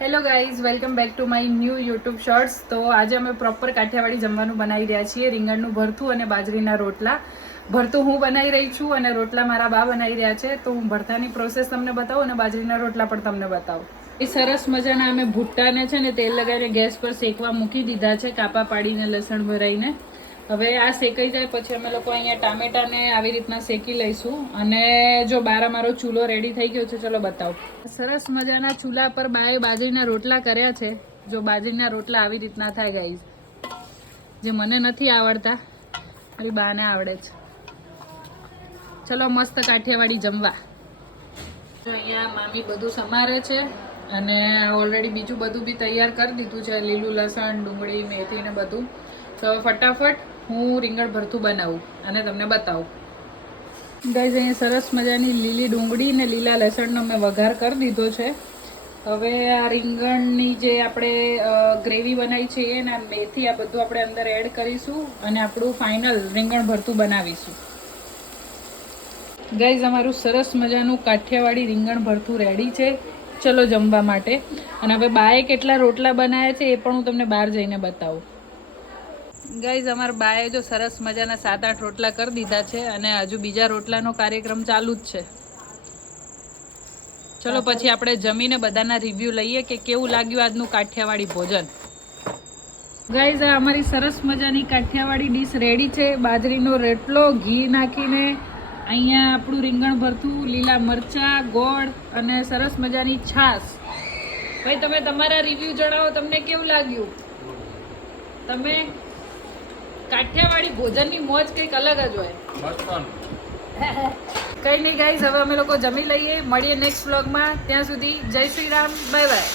Hello guys, welcome back to my new YouTube shorts. તો આજે અમે પ્રોપર કાઠિયાવાડી જમવાનું બનાવી રહ્યા છીએ. રીંગણનું ભરથું અને બાજરીના રોટલા. ભરથું હું બનાવી રહી છું અને રોટલા મારા બા બનાવી રહ્યા છે. તો હું ભરથાની પ્રોસેસ તમને બતાવું અને બાજરીના રોટલા પણ તમને બતાવું. એ સરસ મજાના અમે ભૂટ્ટાને છે ને તેલ લગાવીને ગેસ પર શેકવા મૂકી દીધા છે, કાપા પાડીને લસણ ભરાઈને. હવે આ શેકાઈ જાય પછી અમે લોકો અહીંયા ટામેટાને આવી રીતના શેકી લઈશું. અને જો બાર અમારો ચૂલો રેડી થઈ ગયો છે, ચલો બતાવો. સરસ મજાના ચૂલા પર બાએ બાજરીના રોટલા કર્યા છે. જો બાજરીના રોટલા આવી રીતના થાય ગાઈઝ, જે મને નથી આવડતા, મારી બાને આવડે છે. ચલો મસ્ત કાઠિયાવાડી જમવા. જો અહીંયા મામી બધું સમારે છે અને ઓલરેડી બીજું બધું બી તૈયાર કરી દીધું છે, લીલું લસણ, ડુંગળી, મેથી ને બધું. તો ફટાફટ હું રીંગણ ભરથું બનાવું અને તમને બતાવું. ગાઈઝ અહીંયા સરસ મજાની લીલી ડુંગળી ને લીલા લસણનો મેં વઘાર કરી દીધો છે. હવે આ રીંગણની જે આપણે ગ્રેવી બનાવી છે એ ને મેથી, આ બધું આપણે અંદર એડ કરીશું અને આપણું ફાઇનલ રીંગણ ભરથું બનાવીશું. ગાઈઝ અમારું સરસ મજાનું કાઠિયાવાડી રીંગણ ભરથું રેડી છે. ચલો જમવા માટે. અને હવે બાએ કેટલા રોટલા બનાવ્યા છે એ પણ હું તમને બહાર જઈને બતાવું. ગાઈઝ અમારા બાએ જો સરસ મજાના 7-8 રોટલા કરી દીધા છે અને હજુ બીજા રોટલાનો કાર્યક્રમ ચાલુ જ છે. ચલો પછી આપણે જમીને બધાના રિવ્યુ લઈએ કે કેવું લાગ્યું આજનું કાઠિયાવાડી ભોજન. ગાઈઝ આ અમારી સરસ મજાની કાઠિયાવાડી ડીશ રેડી છે. બાજરીનો રોટલો, ઘી નાખીને, અહીંયા આપણું રીંગણ ભરથું, લીલા મરચા, ગોળ અને સરસ મજાની છાશ. ભાઈ તમે તમારા રિવ્યુ જણાવો, તમને કેવું લાગ્યું? તમે કાઠિયાવાડી ભોજનની મોજ કંઈક અલગ જ હોય. કઈ નહીં ગાઈઝ, હવે અમે લોકો જમી લઈએ. મળીએ નેક્સ્ટ વ્લોગમાં. ત્યાં સુધી જય શ્રી રામ, બાય બાય.